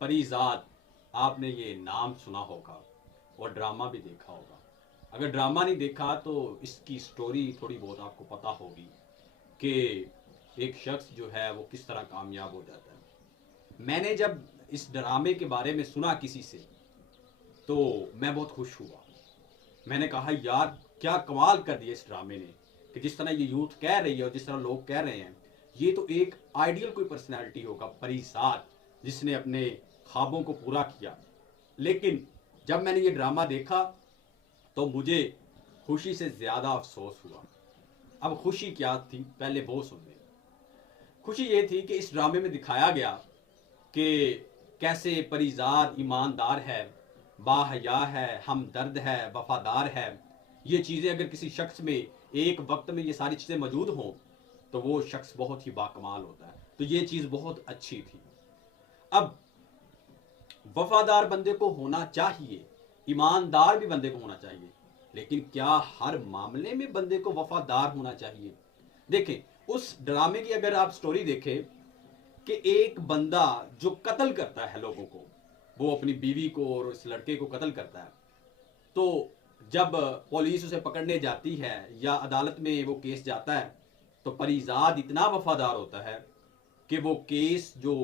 परिजात, आपने ये नाम सुना होगा और ड्रामा भी देखा होगा। अगर ड्रामा नहीं देखा तो इसकी स्टोरी थोड़ी बहुत आपको पता होगी कि एक शख्स जो है वो किस तरह कामयाब हो जाता है। मैंने जब इस ड्रामे के बारे में सुना किसी से तो मैं बहुत खुश हुआ। मैंने कहा यार क्या कमाल कर दिया इस ड्रामे ने, कि जिस तरह ये यूथ कह रही है और जिस तरह लोग कह रहे हैं, ये तो एक आइडियल कोई पर्सनैलिटी होगा परिसाद, जिसने अपने ख्वाबों को पूरा किया। लेकिन जब मैंने ये ड्रामा देखा तो मुझे खुशी से ज़्यादा अफसोस हुआ। अब खुशी क्या थी पहले वो सुन लें। खुशी ये थी कि इस ड्रामे में दिखाया गया कि कैसे परिजाद ईमानदार है, बाहया है, हमदर्द है, वफादार है। ये चीज़ें अगर किसी शख्स में एक वक्त में ये सारी चीज़ें मौजूद हों तो वो शख्स बहुत ही बाकमाल होता है। तो ये चीज़ बहुत अच्छी थी। अब वफादार बंदे को होना चाहिए, ईमानदार भी बंदे को होना चाहिए, लेकिन क्या हर मामले में बंदे को वफादार होना चाहिए? देखें, उस ड्रामे की अगर आप स्टोरी देखें कि एक बंदा जो कत्ल करता है लोगों को, वो अपनी बीवी को और उस लड़के को कत्ल करता है, तो जब पुलिस उसे पकड़ने जाती है या अदालत में वो केस जाता है तो परिजाद इतना वफादार होता है कि वो केस जो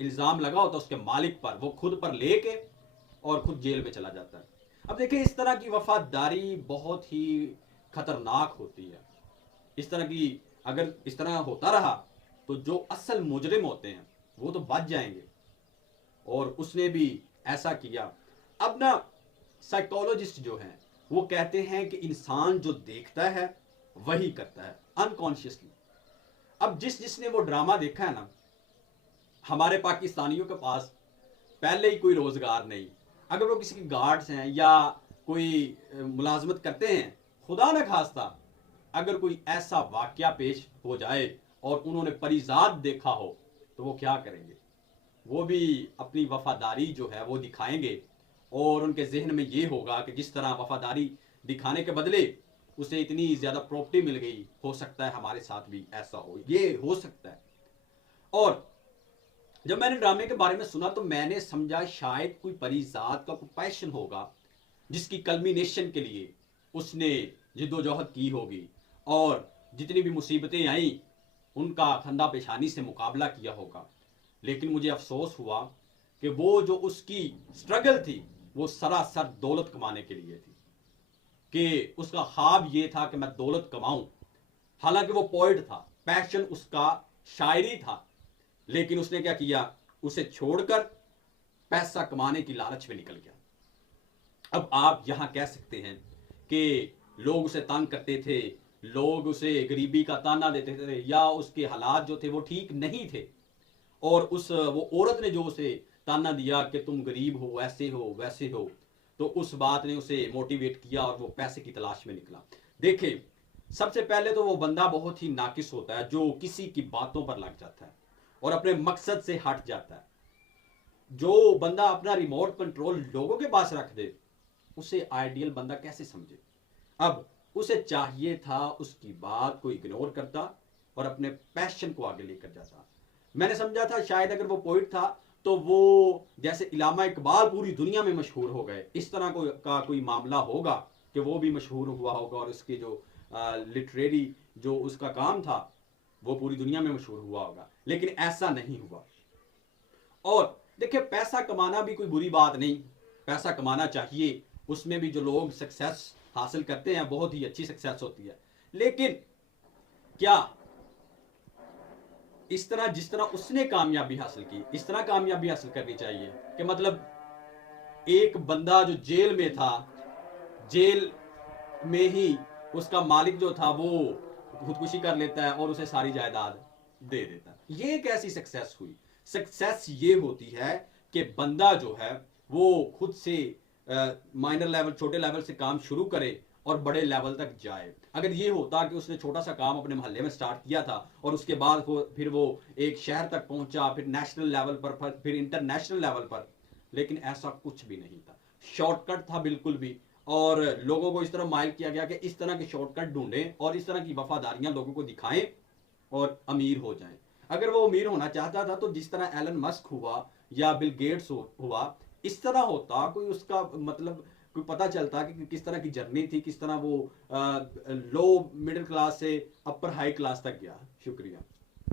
इल्ज़ाम लगा होता है उसके मालिक पर, वो खुद पर लेके और खुद जेल में चला जाता है। अब देखिए, इस तरह की वफादारी बहुत ही खतरनाक होती है। इस तरह की अगर इस तरह होता रहा तो जो असल मुजरिम होते हैं वो तो बच जाएंगे, और उसने भी ऐसा किया। अब ना साइकोलॉजिस्ट जो हैं वो कहते हैं कि इंसान जो देखता है वही करता है अनकॉन्शियसली। अब जिसने वो ड्रामा देखा है ना, हमारे पाकिस्तानियों के पास पहले ही कोई रोजगार नहीं, अगर वो किसी के गार्ड्स हैं या कोई मुलाजमत करते हैं, खुदा न खास्ता अगर कोई ऐसा वाकया पेश हो जाए और उन्होंने परिजात देखा हो तो वो क्या करेंगे? वो भी अपनी वफादारी जो है वो दिखाएंगे, और उनके जहन में ये होगा कि जिस तरह वफादारी दिखाने के बदले उसे इतनी ज़्यादा प्रॉपर्टी मिल गई, हो सकता है हमारे साथ भी ऐसा हो, ये हो सकता है। और जब मैंने ड्रामे के बारे में सुना तो मैंने समझा शायद कोई परिजात का कोई पैशन होगा जिसकी कल्मिनेशन के लिए उसने जिद्दोजहद की होगी, और जितनी भी मुसीबतें आई उनका खंदा पेशानी से मुकाबला किया होगा। लेकिन मुझे अफसोस हुआ कि वो जो उसकी स्ट्रगल थी वो सरासर दौलत कमाने के लिए थी, कि उसका ख्वाब ये था कि मैं दौलत कमाऊं। हालांकि वो पोइट था, पैशन उसका शायरी था, लेकिन उसने क्या किया, उसे छोड़कर पैसा कमाने की लालच में निकल गया। अब आप यहां कह सकते हैं कि लोग उसे तंग करते थे, लोग उसे गरीबी का ताना देते थे, या उसके हालात जो थे वो ठीक नहीं थे, और उस वो औरत ने जो उसे ताना दिया कि तुम गरीब हो, ऐसे हो वैसे हो, तो उस बात ने उसे मोटिवेट किया और वो पैसे की तलाश में निकला। देखिए, सबसे पहले तो वो बंदा बहुत ही नाकिस होता है जो किसी की बातों पर लग जाता है और अपने मकसद से हट जाता है। जो बंदा अपना रिमोट कंट्रोल लोगों के पास रख दे उसे आइडियल बंदा कैसे समझे? अब उसे चाहिए था उसकी बात को इग्नोर करता और अपने पैशन को आगे लेकर जाता। मैंने समझा था शायद अगर वो पोइट था तो वो जैसे इलामा इकबाल पूरी दुनिया में मशहूर हो गए, इस तरह का कोई मामला होगा कि वो भी मशहूर हुआ होगा और उसके जो लिटरेरी जो उसका काम था वो पूरी दुनिया में मशहूर हुआ होगा। लेकिन ऐसा नहीं हुआ। और देखिए, पैसा कमाना भी कोई बुरी बात नहीं, पैसा कमाना चाहिए, उसमें भी जो लोग सक्सेस हासिल करते हैं बहुत ही अच्छी सक्सेस होती है। लेकिन क्या इस तरह जिस तरह उसने कामयाबी हासिल की इस तरह कामयाबी हासिल करनी चाहिए? कि मतलब एक बंदा जो जेल में था, जेल में ही उसका मालिक जो था वो खुदकुशी कर लेता है और उसे सारी जायदाद दे देता है। ये कैसी सक्सेस हुई? सक्सेस ये होती है कि बंदा जो है वो खुद से माइनर लेवल, छोटे लेवल से काम शुरू करे और बड़े लेवल तक जाए। अगर ये होता कि उसने छोटा सा काम अपने मोहल्ले में स्टार्ट किया था और उसके बाद फिर वो एक शहर तक पहुंचा, फिर नेशनल लेवल पर, फिर इंटरनेशनल लेवल पर, लेकिन ऐसा कुछ भी नहीं था। शॉर्टकट था बिल्कुल भी, और लोगों को इस तरह माइल किया गया कि इस तरह के शॉर्टकट ढूंढें और इस तरह की वफादारियां लोगों को दिखाएं और अमीर हो जाएं। अगर वो अमीर होना चाहता था तो जिस तरह एलन मस्क हुआ या बिल गेट्स हुआ, इस तरह होता, कोई उसका मतलब कोई पता चलता कि किस तरह की जर्नी थी, किस तरह वो लो मिडिल क्लास से अपर हाई क्लास तक गया। शुक्रिया।